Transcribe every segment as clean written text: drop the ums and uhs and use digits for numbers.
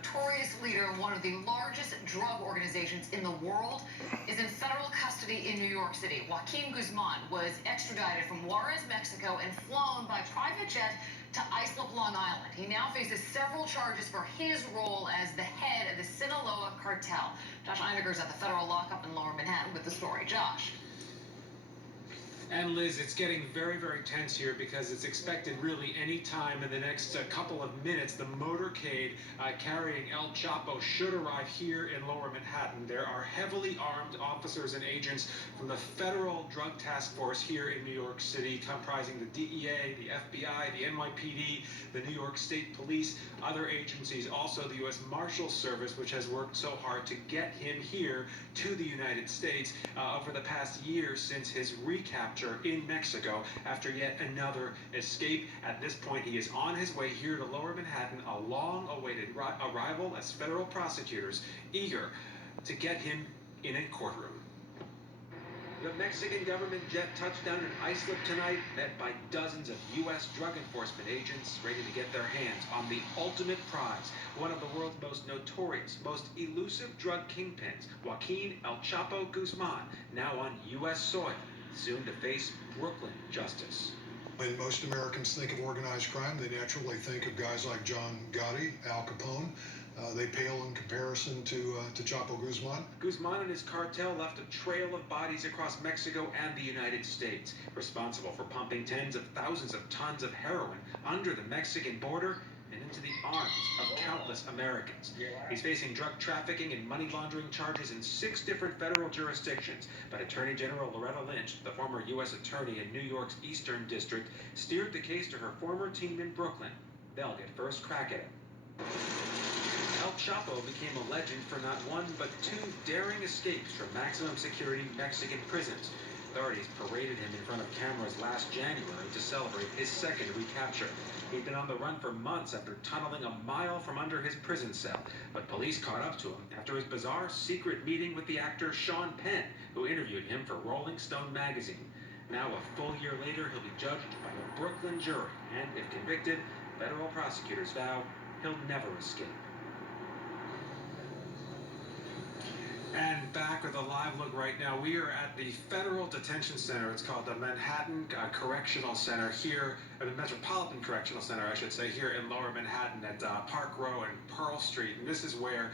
notorious leader of one of the largest drug organizations in the world, is in federal custody in New York City. Joaquin Guzman was extradited from Juarez, Mexico, and flown by private jet to Islip, Long Island. He now faces several charges for his role as the head of the Sinaloa cartel. Josh Einiger's at the federal lockup in Lower Manhattan with the story. Josh. And Liz, it's getting very, very tense here because it's expected really any time in the next couple of minutes the motorcade carrying El Chapo should arrive here in Lower Manhattan. There are heavily armed officers and agents from the Federal Drug Task Force here in New York City, comprising the DEA, the FBI, the NYPD, the New York State Police, other agencies, also the U.S. Marshals Service, which has worked so hard to get him here to the United States over the past year since his recapture in Mexico after yet another escape. At this point, he is on his way here to Lower Manhattan, a long-awaited arrival as federal prosecutors eager to get him in a courtroom. The Mexican government jet touched down in Islip tonight, met by dozens of U.S. drug enforcement agents ready to get their hands on the ultimate prize, one of the world's most notorious, most elusive drug kingpins, Joaquin El Chapo Guzman, now on U.S. soil, soon to face Brooklyn justice. When most Americans think of organized crime, they naturally think of guys like John Gotti, Al Capone. They pale in comparison to Chapo Guzman. Guzman and his cartel left a trail of bodies across Mexico and the United States, responsible for pumping tens of thousands of tons of heroin under the Mexican border and into the arms of countless Americans. He's facing drug trafficking and money laundering charges in 6 different federal jurisdictions, but Attorney General Loretta Lynch, the former U.S. attorney in New York's Eastern District, steered the case to her former team in Brooklyn. They'll get first crack at it. El Chapo became a legend for not one but 2 daring escapes from maximum security Mexican prisons. Authorities paraded him in front of cameras last January to celebrate his second recapture. He'd been on the run for months after tunneling a mile from under his prison cell, but police caught up to him after his bizarre secret meeting with the actor Sean Penn, who interviewed him for Rolling Stone magazine. Now, a full year later, he'll be judged by a Brooklyn jury, and if convicted, federal prosecutors vow he'll never escape. And back with a live look right now, we are at the Federal Detention Center. It's called the Manhattan Correctional Center here, or the Metropolitan Correctional Center, I should say, here in Lower Manhattan at Park Row and Pearl Street. And this is where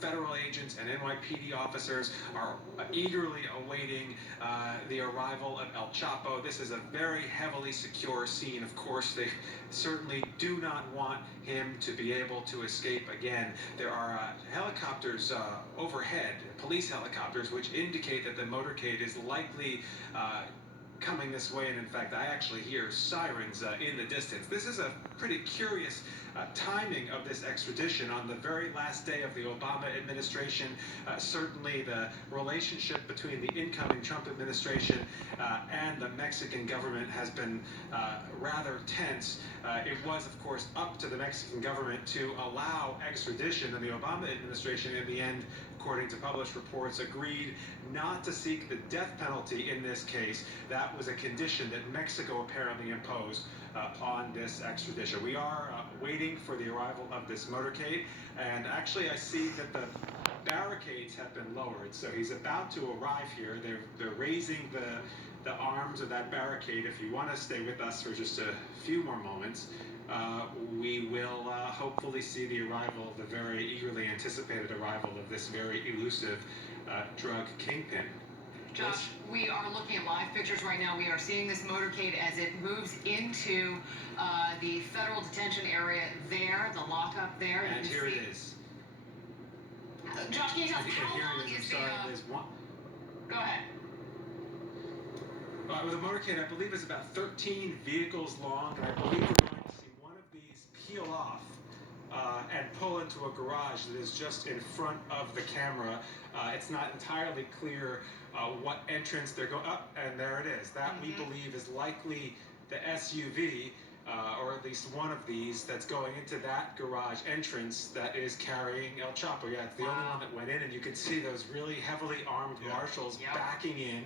federal agents and NYPD officers are eagerly awaiting the arrival of El Chapo. This is a very heavily secure scene. Of course, they certainly do not want him to be able to escape again. There are helicopters overhead, police helicopters, which indicate that the motorcade is likely coming this way, and in fact I actually hear sirens in the distance. This is a pretty curious timing of this extradition on the very last day of the Obama administration. Certainly the relationship between the incoming Trump administration and the Mexican government has been rather tense. It was, of course, up to the Mexican government to allow extradition, and the Obama administration in the end, according to published reports, agreed not to seek the death penalty in this case. That was a condition that Mexico apparently imposed on this extradition. We are waiting for the arrival of this motorcade, and actually I see that the barricades have been lowered, so he's about to arrive here. They're raising the arms of that barricade. If you want to stay with us for just a few more moments, we will hopefully see the arrival, the very eagerly anticipated arrival of this very elusive drug kingpin. Josh, we are looking at live pictures right now. We are seeing this motorcade as it moves into the federal detention area there, the lockup there. And here it is. Josh, can you tell us how long is the... Go ahead. The motorcade, I believe, is about 13 vehicles long, and I believe we're going to see one of these peel off and pull into a garage that is just in front of the camera. It's not entirely clear what entrance they're going up, and there it is. That we believe is likely the SUV, or at least one of these that's going into that garage entrance that is carrying El Chapo. Yeah, it's the only one that went in, and you can see those really heavily armed marshals backing in.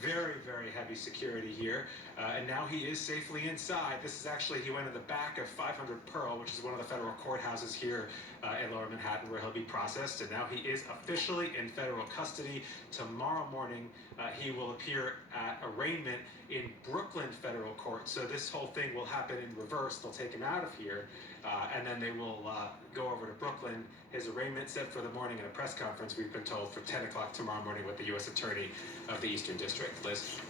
very, very heavy security here. And now he is safely inside. This is actually, he went in the back of 500 Pearl, which is one of the federal courthouses here in Lower Manhattan, where he'll be processed. And now he is officially in federal custody. Tomorrow morning, he will appear at arraignment in Brooklyn federal court. So this whole thing will happen in reverse. They'll take him out of here, and then they will go over to Brooklyn. His arraignment set for the morning in a press conference, we've been told, for 10 o'clock tomorrow morning with the U.S. Attorney of the Eastern District. Liz?